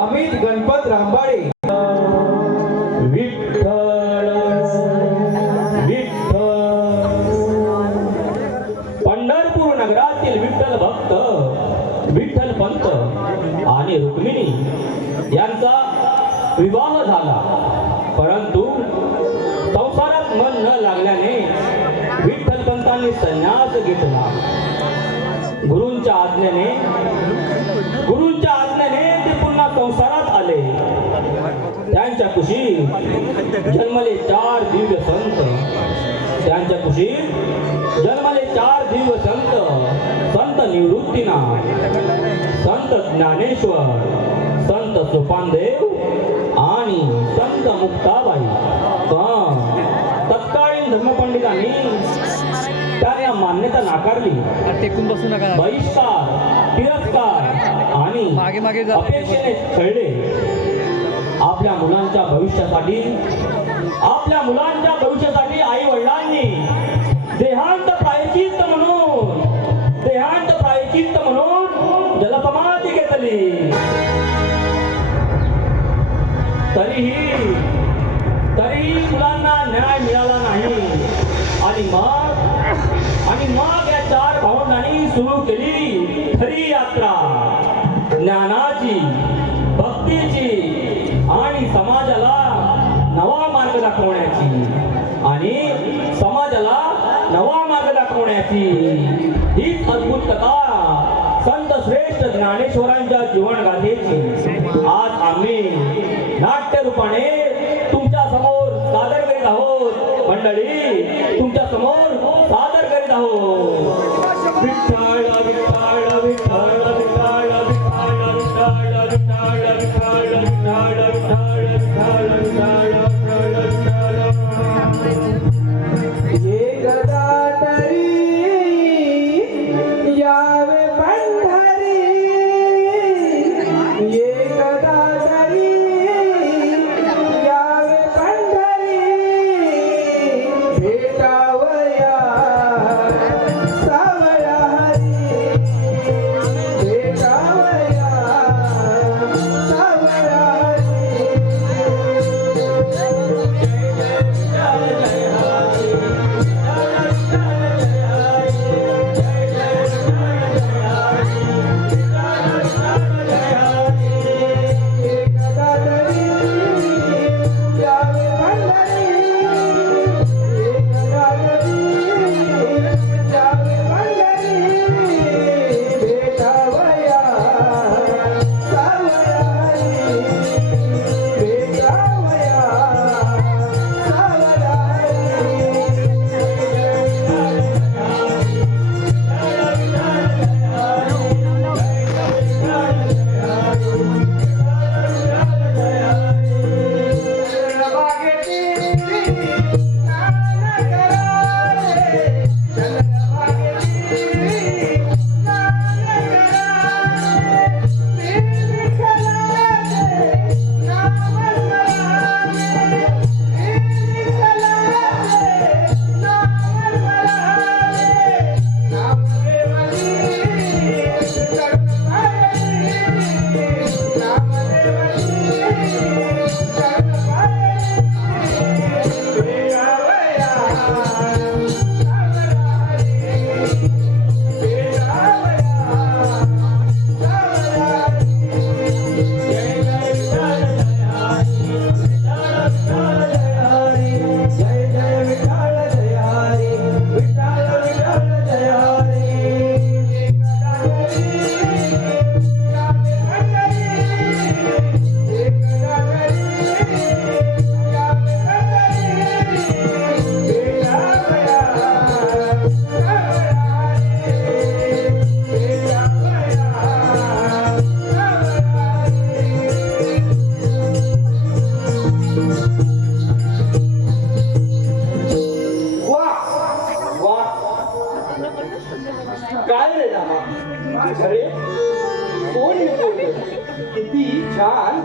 अमित गणपत रामबाडे विठ्ठल पंढरपूर नगरातील विठ्ठल भक्त विठ्ठल पंत आणि रुक्मिणी यांचा विवाह झाला, परंतु संसारात मन न लागल्याने विठ्ठल पंतांनी संन्यास घेतला. गुरूंच्या आज्ञेने ते पुन्हा संसारात आले. त्यांच्या कुशीत जन्मले 4 दिव्य संत. संत निवृत्तीनाथ, संत ज्ञानेश्वर, संत सोपानदेव आणि संत मुक्ताबाई. तत्कालीन धर्मपंडितांनी त्यांना मान्यता नाकारली. बहिष्कार, तिरस्कार आणि अपेक्षेने छळले. आपल्या मुलांच्या भविष्यासाठी आई वडिलांनी देहांत प्रायचित्त म्हणून जलसमाधी घेतली. तरीही मुलांना न्याय मिळाला नाही आणि मग या 4 भावंडांनी सुरू केली खरी यात्रा ज्ञानाची, भक्तीची आणि समाजाला नवा मार्ग दाखवण्याची हीच अद्भुत कथा संत श्रेष्ठ ज्ञानेश्वरांच्या जीवनगाथेची आज आम्ही नाट्य रूपाने तुमच्या समोर सादर करीत आहोत. मंडळी, तुमच्या समोर सादर करीत आहोत. विठ्ठल विठ्ठल विठ्ठल विठ्ठल विठ्ठल विठ्ठल विठ्ठल विठ्ठल विठ्ठल विठ्ठल विठ्ठल विठ्ठल ये गदा तरी यावे पंढरी, ये गदा तरी यावे पंढरी, भेटावया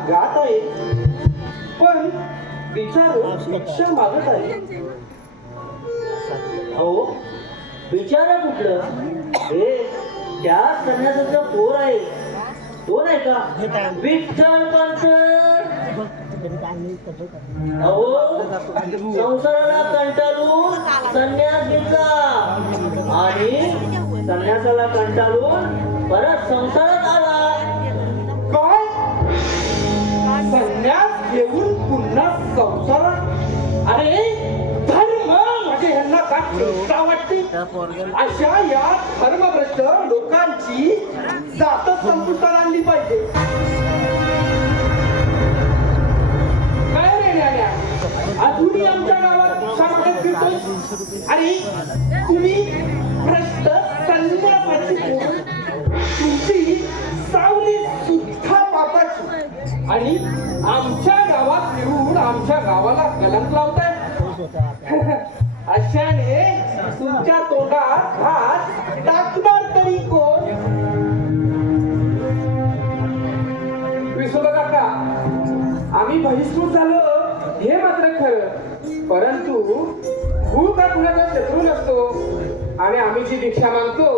गात आहे पण बिचार भिक्षा मागत आहे. अहो बिचारा कुठलं हे त्या संन्यासाचा पोर आहे तो नाही का विठ्ठल पंत. अहो संसाराला कंटाळून संन्यास घेतला आणि संन्यासाला कंटाळून परत संसारात आला. काय संन्यास घेऊन पुन्हा संसारात? अरे धर्म म्हणजे ह्यांना का चिंता वाटते? अशा या धर्मभ्रष्ट लोकांची जात संपुष्टात आणली पाहिजे. काय रे न्यान्या, अजूनही आमच्या गावात शासनात फिरतोय? अरे तुम्ही भ्रष्ट संन्यासाची पोरं, तुमची सावली सुद्धा पापाची आणि आमच्या गावात फिरून आमच्या गावाला कलंक लावताय. अशाने तुमच्या तोंडात हात टाकणार तरी कोण? विसोबा काका, आम्ही बहिष्कृत झालो हे मात्र खरं, परंतु भूक हा कुणाचा शत्रू नसतो आणि आम्ही जी भिक्षा मागतो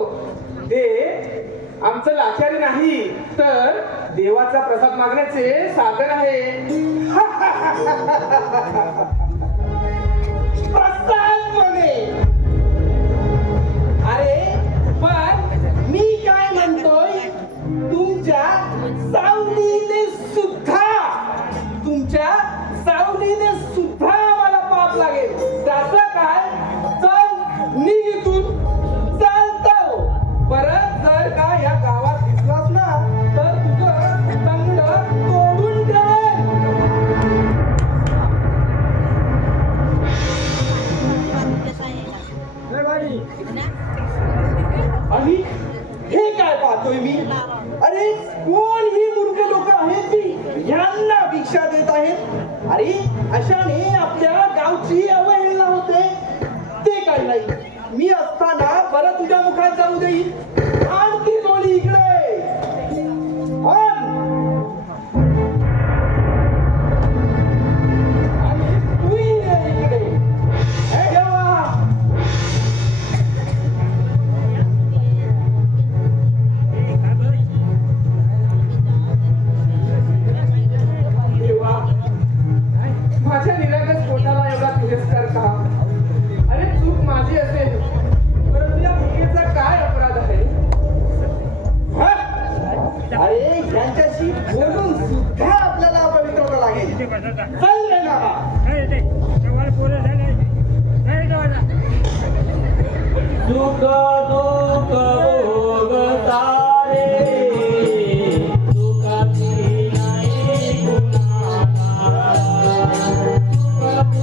ते आमचं लाचारी नाही तर देवाचा प्रसाद मागण्याचे साधन आहे. प्रसाद म्हणे. अरे पण मी काय म्हणतोय, तुमच्या सावलीने सुद्धा आम्हाला पाप लागेल. त्याचं काय, चल निघून चालतो. परत जर का या गावात दिसलास ना तर तुझं तंगड तोडून ठेवेल. आणि हे काय पाहतोय मी? अरे कोण ही मूर्ख लोक आहेत ती यांना भिक्षा देत आहेत? अरे अशाने आपल्या गावची अवहेलना होते. ते काय नाही, मी असताना बरं तुझ्या मुखात जाऊ देईल. आणखी जोडी इकडे आण. आणि तूही ये इकडे. हे देवा, देवा, माझ्या निरागस पोटाला एवढा तिरस्कार का? अरे चूक माझी असेल, परंतु या मुलीचा काय अपराध आहे? हा? अरे यांच्याशी बोलून सुद्धा आपल्याला अपवित्रता लागेल. चल रे नावा. दुःख दुःख भोगता रे, दुःखाची नाही कुणाला. दुःख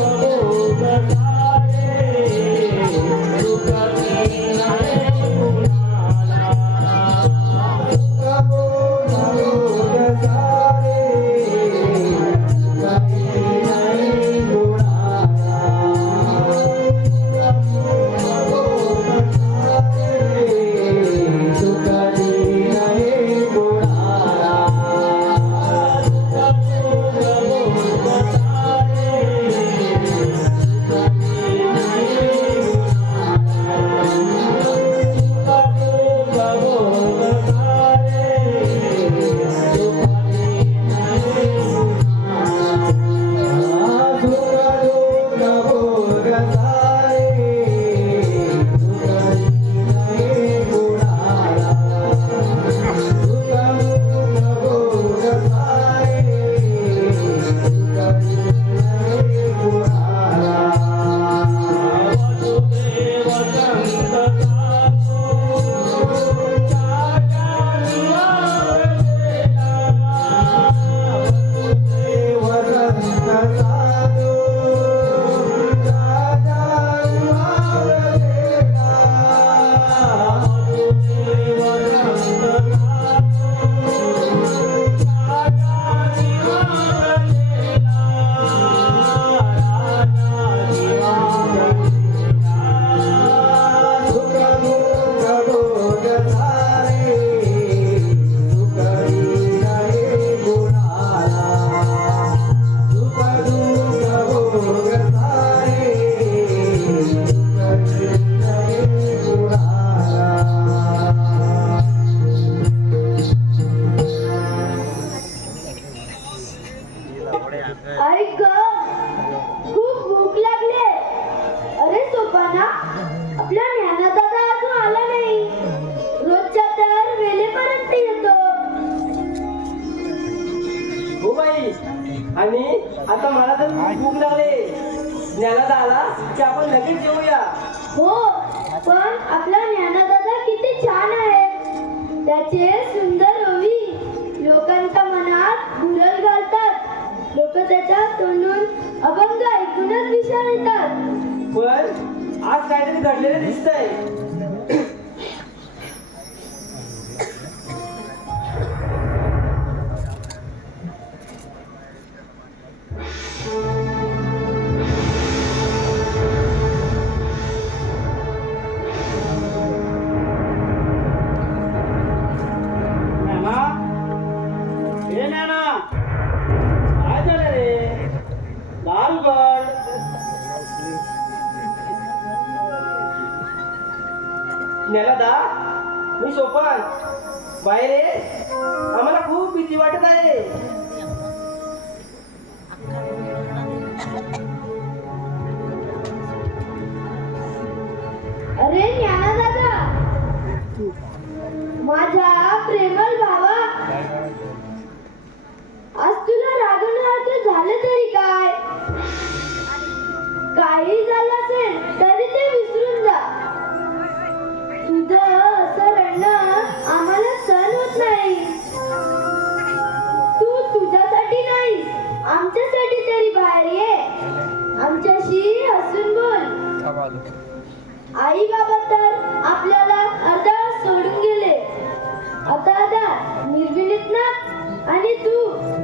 भोगता रे, दुःखाची नाही कुणाला. सारे ज्ञानादा आला की आपण लगेच येऊया. हो, पण आपला ज्ञानदादा किती छान आहे. त्याचे सुंदर ओवी लोकांच्या मनात भुरळ घालतात. लोक त्याच्या तोंडून अभंग ऐकूनच विचार येतात. पण आज काहीतरी घडलेलं दिसतंय. काय झालं रे? दार उघड. ज्ञानदा, मी सोपान बाहेर ये. आम्हाला खूप भीती वाटत आहे. अरे ज्ञानदादा, माझ्या प्रेमळ भावा, आज तुला रागवण्यासारखं झालं तरी काय? काही झालं असेल तरी ते विसरून जा. तुझं असं रडणं आम्हाला सहन होत नाही. तू तुझ्यासाठी नाही, आमच्यासाठी तरी बाहेर ये. आमच्याशी हसून बोल. आई बाबा तर आपल्याला अर्धा सोडून गेले. आता निर्विलीत ना, आणि तू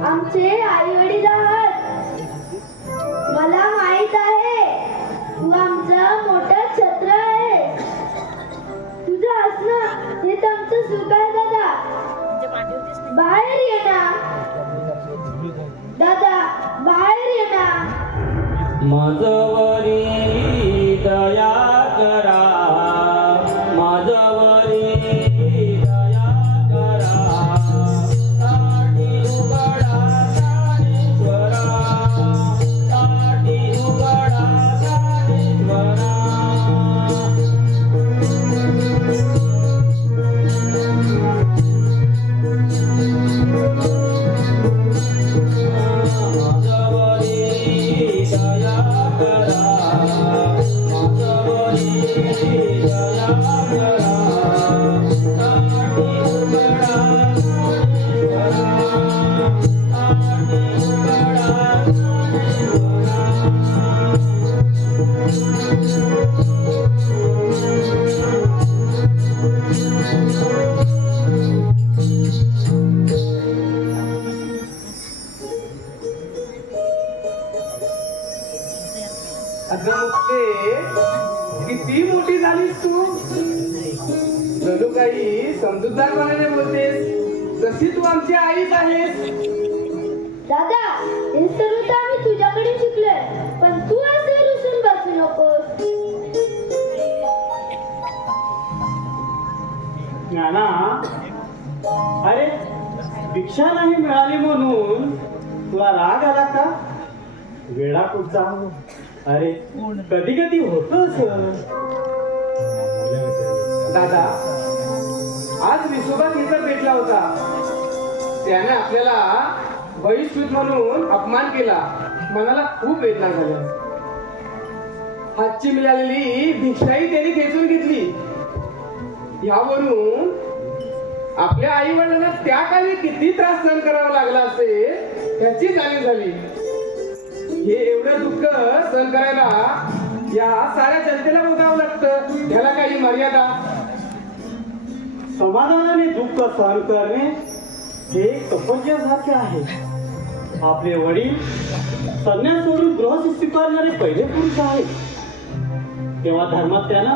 आमचे आई वडील आहात. मला माहित आहे तू आमचं मोठं छत्र आहे. तुझं असणं हे तर आमचं सुख आहे दादा. बाहेर ये ना दादा, बाहेर ये ना. माझवरी दया करा, माझवरी दया करा. ताटी उघडा ज्ञानेश्वरा, ताटी उघडा ज्ञानेश्वरा. माझवरी दया करा, माझवरी दया करा. ताटी उघडा ज्ञानेश्वरा, ताटी उघडा ज्ञानेश्वरा. अगं मुक्ते, किती मोठी झालीस तू. जणू काही समजूतदारपणाने बोलतेस, जशी तू आमची आईच आहेस. दादा, हे सर्व तर आम्ही तुझ्याकडे शिकलोय, पण तू असे रुसून बसू नकोस. ज्ञाना, अरे भिक्षा नाही मिळाली म्हणून तुला राग आला का? वेळा कुठचा. अरे कधी कधी होतच. दादा, आज विसोबा तिचा भेटला होता. त्याने आपल्याला बहिष्कृत म्हणून अपमान केला. मनाला खूप वेदना झाल्या. हातची मिळालेली भिक्षाही त्याने खेचून घेतली. यावरून आपल्या आई वडिलांना त्या काळी किती त्रास सहन करावा लागला असेल त्याची जाणीव झाली. हे एवढं दुःख सहन करायला या साऱ्या जनतेला बघावं लागतं. याला काही मर्यादा. समाधानाने दुःख सहन करणे हे तपस्यासारखे आहे. आपले वडील संन्यास सोडून गृहस्थ स्वीकारणारे पहिले पुरुष आहेत. तेव्हा धर्मात त्यांना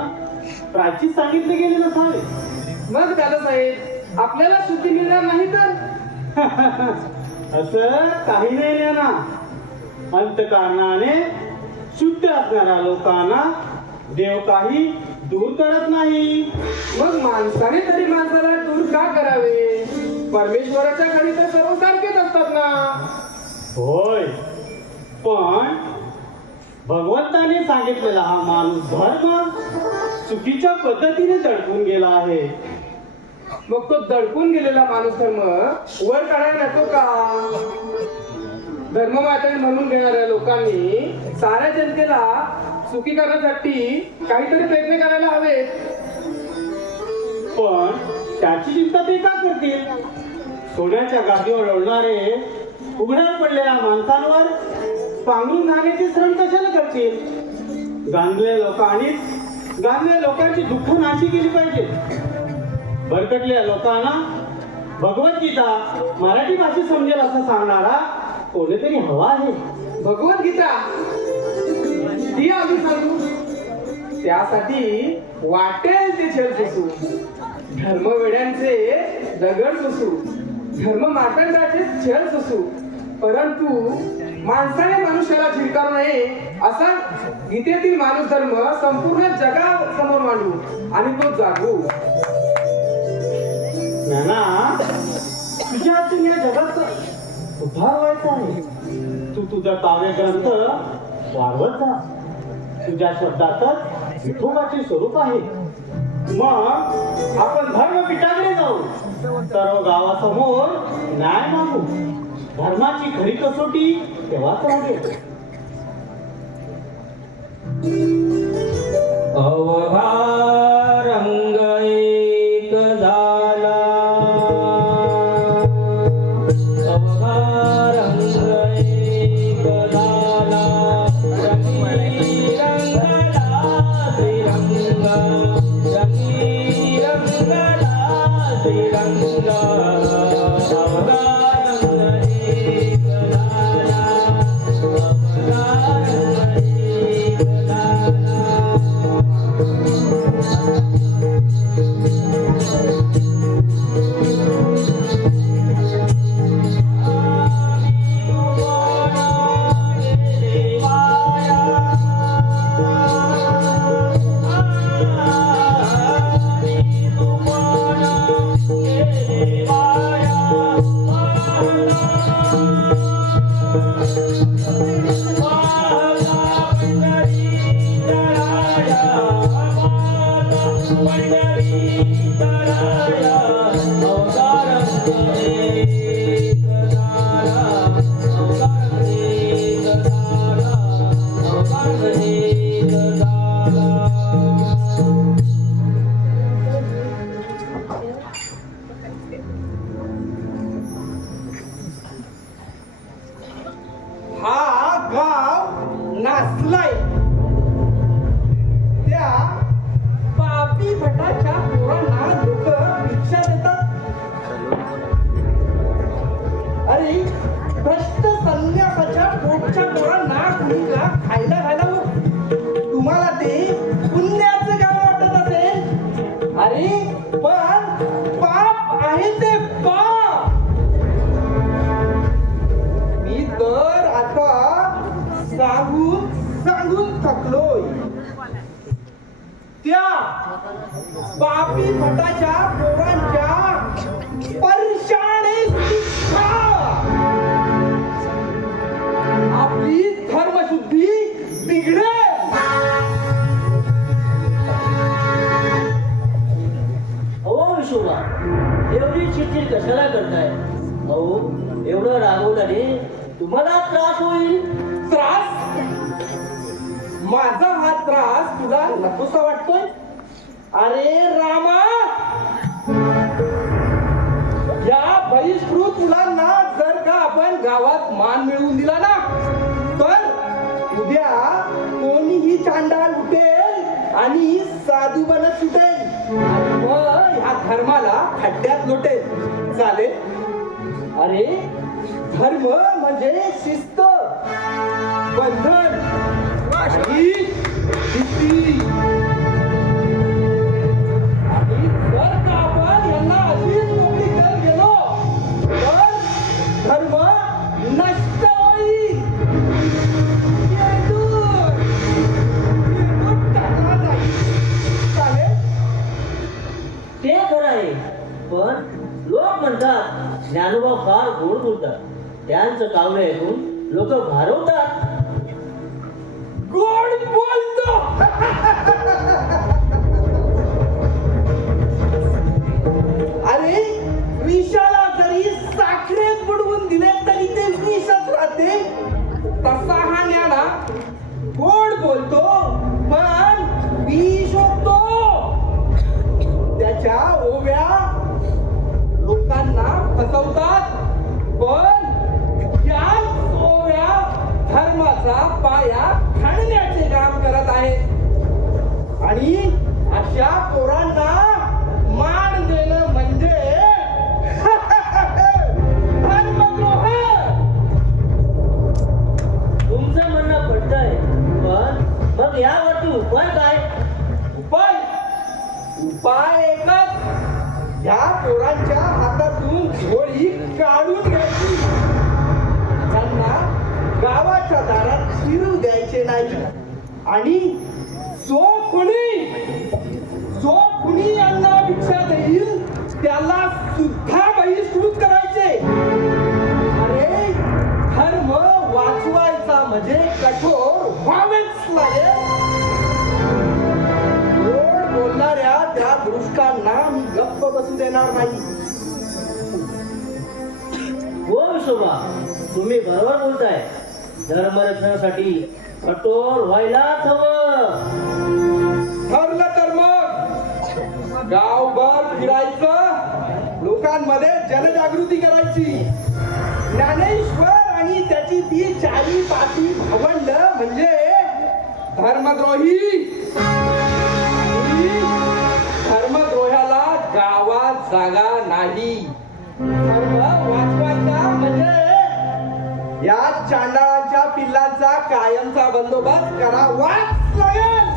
प्रायश्चित सांगितले गेले नसावे. मग दादासाहेब, आपल्याला सुट्टी मिळणार नाही तर? असं काही नाही ना. अंतकारणाने शुद्ध असणाऱ्या लोकांना देव काही दूर करत नाही. मग माणसाने तरी माणसाला दूर का करावे? परमेश्वराच्या घरी तर सर्व सारखेच असतात ना. होय, पण भगवंताने सांगितलेला हा माणूस धर्म चुकीच्या पद्धतीने दडपून गेला आहे. मग तो दडपून गेलेला माणूस धर्म वर काढायला नको का? धर्मवाटण म्हणून घेणाऱ्या लोकांनी साऱ्या जनतेला सुखी करण्यासाठी काहीतरी प्रयत्न करायला हवेत. पण त्याची चिंता ते का करतील? सोन्याच्या गादीवर ओढणारे उघड्यावर पडलेल्या माणसांवर पांघरून घालण्याचे श्रम कशाला करतील? गांधले लोकांची दुःख नाशी केली पाहिजे. भरकटलेल्या लोकांना भगवद्गीता मराठी भाषेत समजेल असं सांगणारा कोणीतरी हवा आहे. भगवद्गीता ती आम्ही सांगू. त्यासाठी वाटेल ते छल सुसू, धर्मवेड्यांचे दगड सुसू, धर्म मार्तंडाचे छल सुसू, परंतु माणसाने मनुष्याला झिडकारू नये असा गीतेतील माणूस धर्म संपूर्ण जगासमोर मांडू आणि तो जागू. नाना, तुझ्या हातून या जगात उद्धार व्हायचा आहे. तू तुझा काव्य ग्रंथ वाढवत जा. तुझ्या शब्दातच विठोबाचे स्वरूप आहे. मग आपण धर्मपीठाकडे जाऊ, सर्व गावासमोर न्याय मागू. धर्माची खरी कसोटी तेव्हाच लागेल. अवघा रंग एक झाला, अवघा रंग एक झाला, रंगी रंगला श्रीरंग, रंगी रंगला श्रीरंग. अवघा रंग एक झाला, अवघा रंग एक झाला. हा गाव नाचलाय त्या पापी भटाच्या पोरांना लोक भिक्षा देतात. अरे भ्रष्ट संन्यासाच्या पोटच्या पोरांना कुणीला खायला घालावं. तुम्हाला ते पुण्याचं गाव वाटत असेल. अरे पण पाप आहे ते पाप. मी तर आता सांगून सांगून थकलोय. त्या पापी भटाच्या पोरांच्या परशाने सुद्धा आपली धर्मशुद्धी बिघडेल. अहो विशोबा, एवढी चिडचिड कशाला करताय? अहो एवढं रागवल्याने तुम्हाला त्रास होईल. त्रास? माझा हा त्रास तुला नकोसा वाटतोय? अरे रामा, या बहिष्कृत मुलांना जर का आपण गावात मान मिळवून दिला ना, तर उद्या कोणीही चांडाळ उठेल आणि साधू बनत सुटेल आणि मग ह्या धर्माला खड्ड्यात लोटेल. चालेल? अरे धर्म म्हणजे शिस्त, बंधन आणि भीती. आणि जर का आपण यांना अशीच मोकळी करत गेलो तर धर्म नष्ट होईल. येडूर टाकला जाईल. चालेल? ते खरं आहे, पण लोक म्हणतात ज्ञानोबा फार गोड बोलतात. त्यांचं काव्य ऐकून लोक भारवतात. गोड बोलतो. अरे विषाला जरी साखरेत बुडवून दिले तरी ते विषच राहते. बोलतो पण मी शोधतो. त्याच्या ओव्या लोकांना फसवतात पण याच ओव्या धर्माचा पाया खणण्याचे काम करत आहेत. आणि अशा पोरांना मान देणं म्हणजे धर्मद्रोह. तुमचं म्हणणं पडतंय, पण मग यावरती उपाय काय? उपाय उपाय एकच, ह्या पोरांच्या हातातून झोळी काढून घ्यायची. त्यांना गावाच्या दारात शिरू द्यायचे नाही. आणि जो कुणी यांना भिक्षा देईल त्याला सुद्धा बहिष्कृत करायचे. अरे धर्म वाचवायचा म्हणजे कठोर व्हावेच लागेल. गोड बोलणाऱ्या त्या दृष्टांना मी गप्प बसू देणार नाही. हो विशोबा, तुम्ही बरोबर बोलताय. धर्मरक्षणासाठी कठोर व्हायलाच हवं. ठरलं तर मग गावभर फिरायचं, लोकांमध्ये जनजागृती करायची. ज्ञानेश्वर आणि त्याची ती 4-5 भावंड म्हणजे धर्मद्रोही. धर्मद्रोह्याला गावात जागा नाही. धर्म वाचवायचा म्हणजे या चांडाळाच्या पिल्लांचा कायमचा बंदोबस्त करावाच लागेल.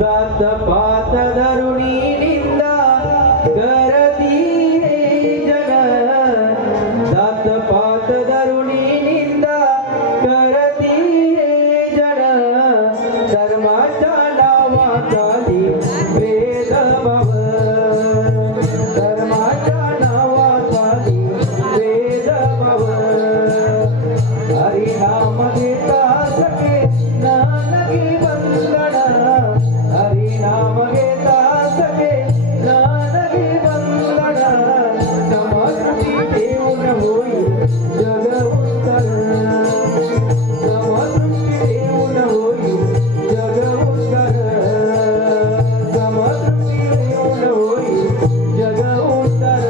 जात पात धरुणी निंदा करती हे जग. जात पात धरुणी निंदा करती हे जग. धर्माच्या नावाखाली भेदभाव. धर्माच्या नावाखाली भेदभाव. हरिनाम घेता सके नानकी बंधन. हरिनाम घेता सके नानकी बंधन. समृद्धी देऊन होईल जग उत्तर. समृद्धी देऊन होईल जग उत्तर. समृद्धी देऊन होईल जग उत्तर.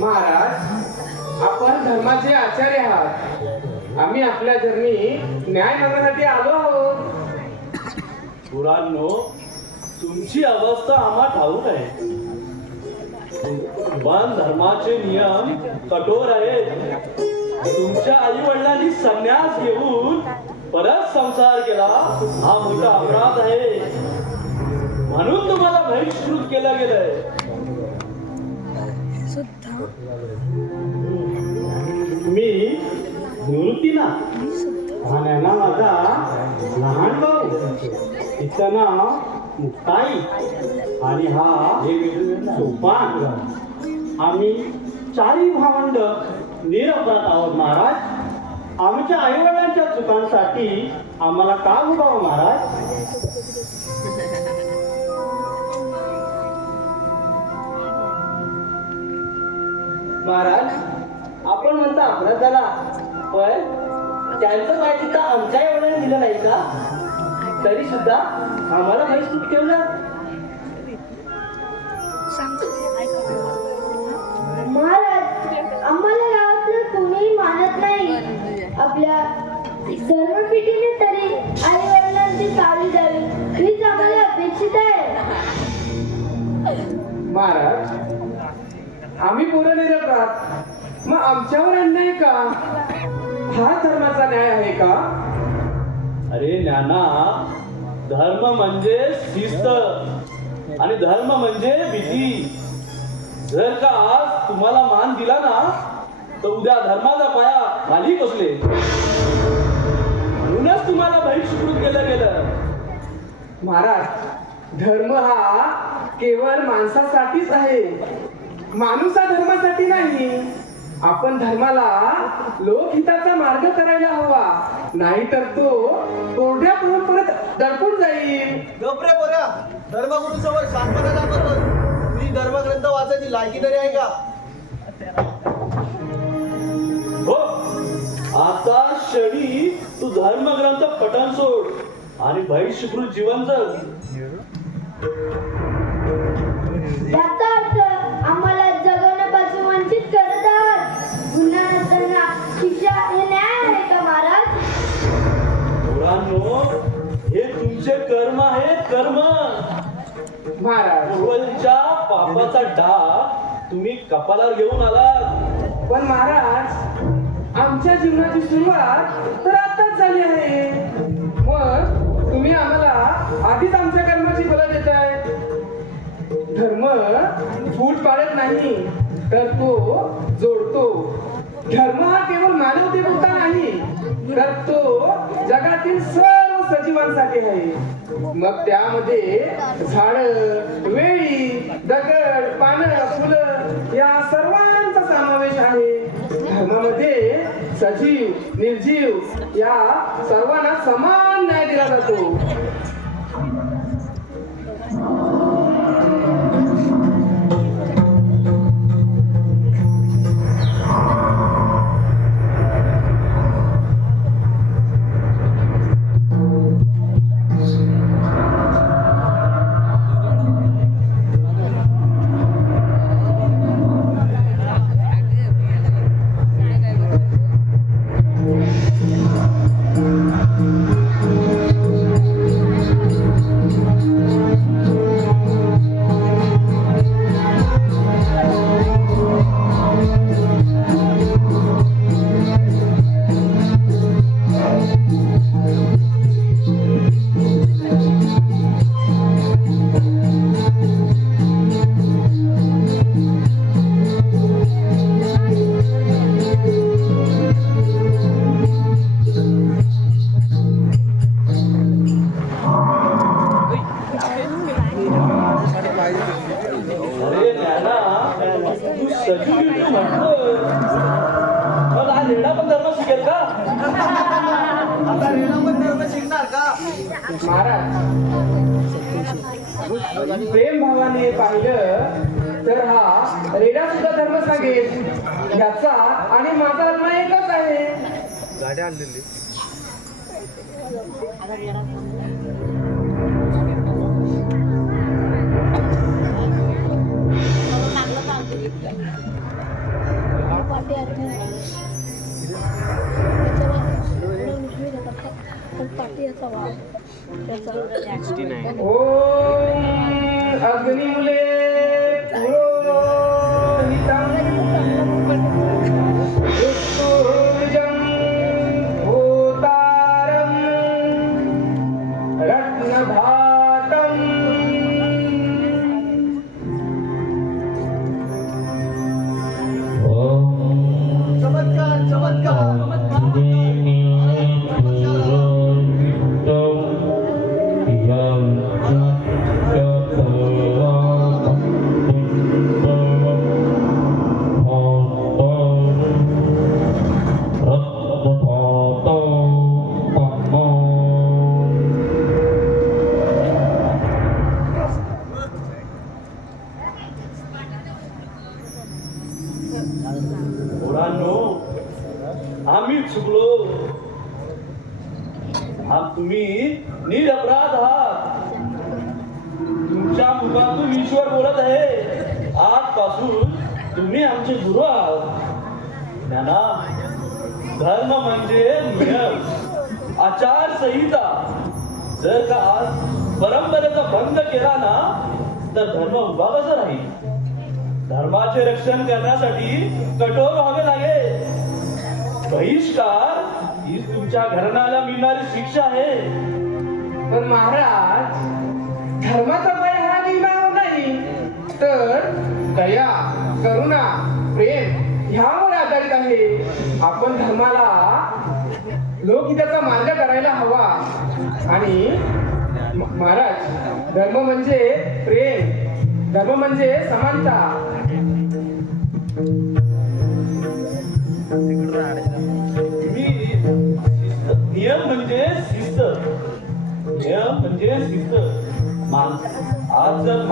महाराज, आपण धर्माचे आचार्य आहात. आम्ही आपल्या धर्मी न्याय मागण्यासाठी आलो आहोत. पुरांनो, तुमची अवस्था आम्हा ठाऊक आहे. पण धर्माचे नियम कठोर आहेत. तुमच्या आई वडिलांनी संन्यास घेऊन परत संसार केला हा मोठा अपराध आहे. म्हणून तुम्हाला बहिष्कृत केलं गेलंय. मी निवृत्तीनाथ, हा नैना माझा लहान भाऊ. तिचं नाव मुक्ताई आणि हा सोपान. आम्ही 4 भावंड निरपराध आहोत महाराज. आमच्या आई वडिलांच्या चुकांसाठी आम्हाला का भोगावं महाराज? महाराज, आपण म्हणता अपराध झाला, पण त्यांचं माहिती का आमच्या एवढ्याने दिलं नाही का? तरी सुद्धा आम्हाला बहिष्कृत ठेवलं. महाराज, आम्हाला गावातलं कोणीही मानत नाही. आपल्या धर्मपीठीने तरी आई वडिलांची सावली द्यावी हीच आम्हाला अपेक्षित आहे. महाराज, आम्ही पोरं निरपराध, मग आमच्यावर अन्याय का? हा धर्माचा न्याय आहे का? अरे ज्ञाना, धर्म म्हणजे शिस्त आणि धर्म म्हणजे विधी. जर का आज तुम्हाला मान दिला ना, तर उद्या धर्माचा पाया खाली बसले. म्हणूनच तुम्हाला बहिष्कृत केलं गेलं. महाराज, धर्म हा केवळ माणसासाठीच आहे, माणूस हा धर्मासाठी नाही. आपण धर्माला लोकहिताचा मार्ग करायला हवा, नाहीतर तो कोरड्या परंपरेत दडपून जाईल. गप्रे बोऱ्या, धर्मगुरू समोर शांतपणे दाखवतोय. मी धर्मग्रंथ वाचायची लायकी तरी आहे का? हो, आता क्षणी तू धर्मग्रंथ पठण सोड आणि बहिष्कृत जीवन जग. याचा अर्थ आम्हाला जगवण्यापासून वंचित करत आहात. गुन्हा नसताना शिक्षा हे न्याय आहे का महाराज? मुलांनो, हे तुमचे कर्म आहेत, कर्म. महाराज, पूर्वजांच्या पापाचा डाग तुम्ही कपालावर घेऊन आलात. पण महाराज, आमच्या जीवनाची सुरुवात तर आताच झाली आहे. मग तुम्ही आम्हाला आधीच आमच्या कर्माची फलं देताय. धर्म फूट पाडत नाही, तर तो जोडतो. धर्म हा केवळ मानवतेपुरता नाही, तर तो जगातील सर्व सजीवांसाठी आहे. मग त्यामध्ये झाड, वेळी, दगड, पानं, फुलं या सर्वांचा समावेश आहे. धर्मामध्ये सजीव, निर्जीव या सर्वांना समान न्याय दिला जातो. अरे ज्ञाना, तू सजीव म्हणतोय, मग हा रेडा पण धर्म शिकेल का? आता रेणा पण धर्म शिकणार का? महाराज, प्रेम भावाने पाहिलं तर हा रेडा सुद्धा धर्म सांगेल. याचा आणि माझा धर्म एकच आहे. ओम अग्निमुले पुरोहितं ऋतुर्जं भूतारं रत्नभातं. चमत्कार, चमत्कार. मुलांनो, आम्ही चुकलो. हा तुम्ही निरपराध आहात. तुमच्या मुखातून ईश्वर बोलत आहे. आजपासून तुम्ही आमचे गुरु आहात. ज्ञाना, धर्म म्हणजे नियम, आचारसंहिता. जर का आज परंपरेचा भंग केला ना, तर धर्म उभा कसा राहील? धर्माचे रक्षण करण्यासाठी कठोर व्हावे लागेल. बहिष्कार ही तुमच्या घराण्याला मिळणारी शिक्षा आहे. पण महाराज, धर्माचा पाय हा नियमावर नाही, तर दया, करुणा, प्रेम ह्यावर आधारित आहे. आपण धर्माला लोकहिताचा मार्ग करायला हवा. आणि महाराज, धर्म म्हणजे प्रेम, धर्म म्हणजे समानता. आज जर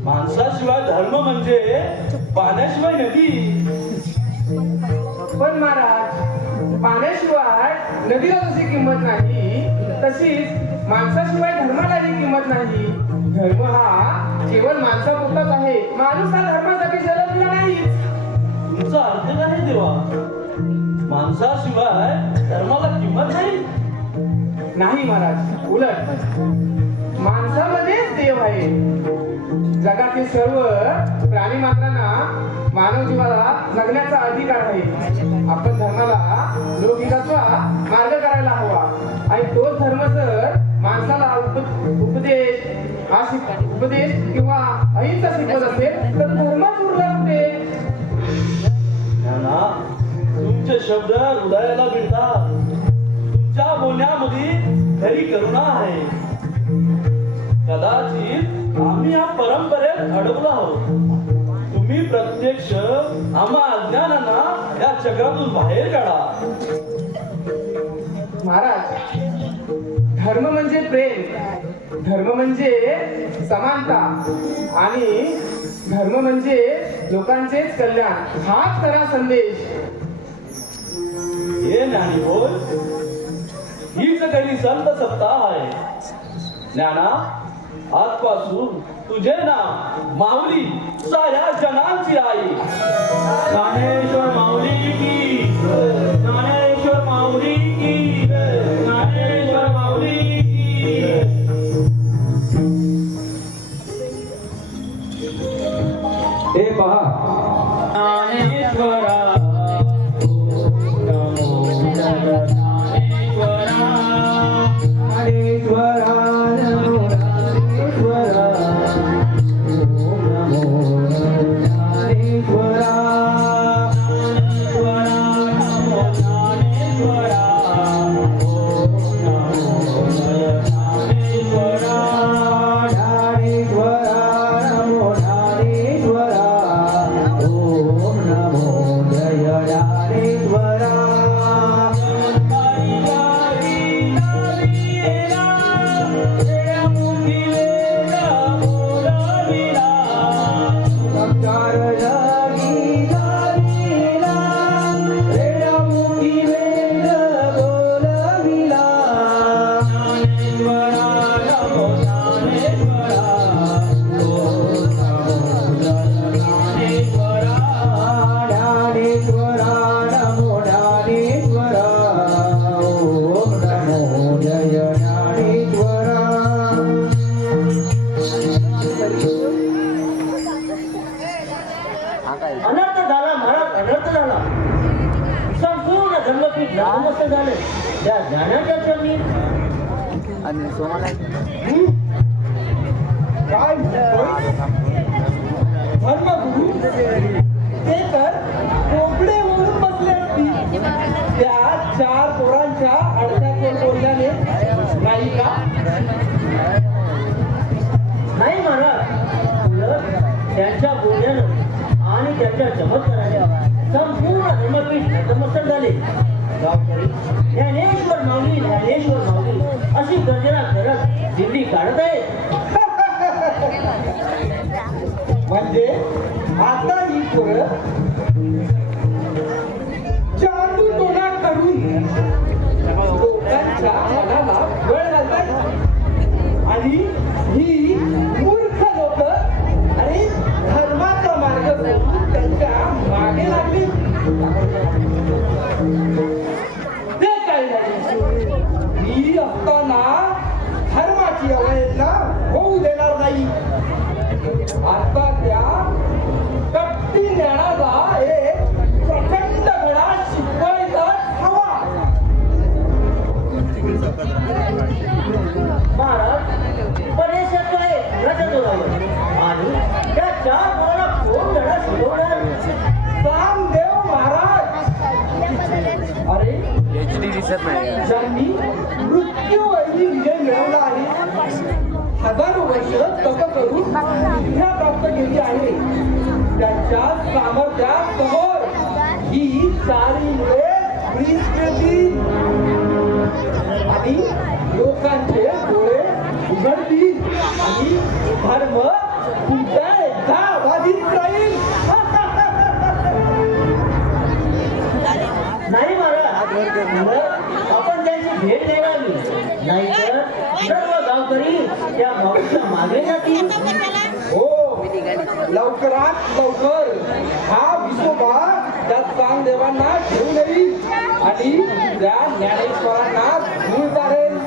माणसाशिवाय धर्म म्हणजे पाण्याशिवाय नदी. पण महाराज, पाण्याशिवाय नदीला जशी किंमत नाही तशीच माणसाशिवाय धर्मालाही किंमत नाही. धर्म हा केवळ माणसापुरताच आहे. माणूस हा धर्मासाठी जन्मला नाही. तुमचा अर्थ काय देवा? माणसाशिवाय धर्माला किंमत नाही महाराज, उलट माणसामध्येच देव आहे. जगातील सर्व प्राणी मात्रांना मानव जीवाला जगण्याचा अधिकार आहे. आपण धर्माला लोकहिताचा मार्ग करायला हवा आणि तोच धर्म जर माणसाला उपदेश किंवा अहिंसा शिकवत असेल तर धर्मात उरला होते. तुमचे शब्द हृदयाला भिडतात. तुमच्या बोलण्यामध्ये खरी करुणा आहे. कदाचित आम्ही या परंपरेत अडकलो आहोत. तुम्ही प्रत्यक्ष आम्हा अज्ञानांना या चक्रातून बाहेर काढा. महाराज, धर्म म्हणजे प्रेम, धर्म म्हणजे समानता आणि धर्म म्हणजे लोकांचेच कल्याण. हाच खरा संदेश. हे ज्ञानी बोल, हीच खरी संत सत्ता आहे. ज्ञाना, आजपासून तुझे नाव माऊली साऱ्या जनांची आई. ज्ञानेश्वर माऊली की, ज्ञानेश्वर माऊली की, ज्ञानेश्वर माऊली की. हे पहा, ज्ञानेश्वरा ज्ञानेश्वरा नमो ज्ञानेश्वरा, ओम नमो ज्ञानेश्वरा. ज्ञानेश्वरा नमो ज्ञानेश्वरा, ओम नमो जय ज्ञानेश्वरा. संस्कार लागी झालीला, रेडामुखी वेद बोलविला. ज्ञानेश्वरा नमो ज्ञानेश्वरा, ओम नमो जय ज्ञानेश्वरा. अनर्थ झाला महाराज, अनर्थ झाला. संपूर्ण धर्मपीठ नतमस्तक झाले त्या ज्ञानाच्या चरणी. काय धर्मगुरु ते तर कोपडे होऊन बसले असतील. त्या 4 पोरांच्या अडत्यात बोलल्याने नाही का? नाही महाराज, उलट त्यांच्या बोलण्यानं आणि त्यांच्या चमत्काराने संपूर्ण धर्मपीठ नतमस्तक झाले. गावकरी ज्ञानेश्वर माऊली, ज्ञानेश्वर माऊली अशी गर्जना करत दिंडी काढत आहेत. म्हणजे आता ही पोरं जादू टोना करून लोकांच्या मनाला बळ घालतात आणि ही मूर्ख लोक अरे धर्माचा मार्ग सोडून त्यांच्या मागे लागली. ते काय झाले? मी असताना धर्माची अवहेलना होऊ देणार नाही. आता त्या कपटी ज्ञानाला एक प्रचंड धडा शिकवायचा हवा. महाराज, पण हे शब्द आहे रजतोरावर आणि त्या 4 पोरांना कोण धडा शिकवणार? रामदेव महाराज. अरे ज्यांनी मृत्यूवरी विजय मिळवला आहे, हजारो वर्ष तप करून विद्या प्राप्त केली आहे, त्यांच्या सामर्थ्यासमोर ही 4 मुळे ब्रीज केली. आणि लोकांचे डोळे उघडतील आणि धर्म पुन्हा एकदा बाधित राहील. नाही महाराज, आपण त्यांची भेट द्यावी, नाहीतर सर्व गावकरी त्या भाऊच्या मागे जातील. हो, लवकरात लवकर हा विसोबा त्या चांगदेवांना घेऊन येईल आणि त्या ज्ञानेश्वरांना घेऊन जाईल.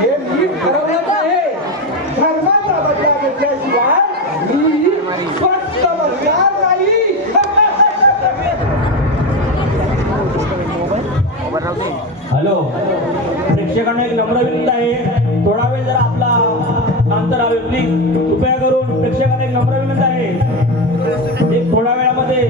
हे मी ठरवलं आहे. धर्माचा बदला घेतल्याशिवाय मी स्वस्त बसणार नाही. हॅलो, प्रेक्षकांना एक नम्र विनंती आहे, थोडा वेळ जरा आपला शांत राहावे. प्लीज कृपया करून प्रेक्षकांना एक नम्र विनंती आहे, एक थोड्या वेळामध्ये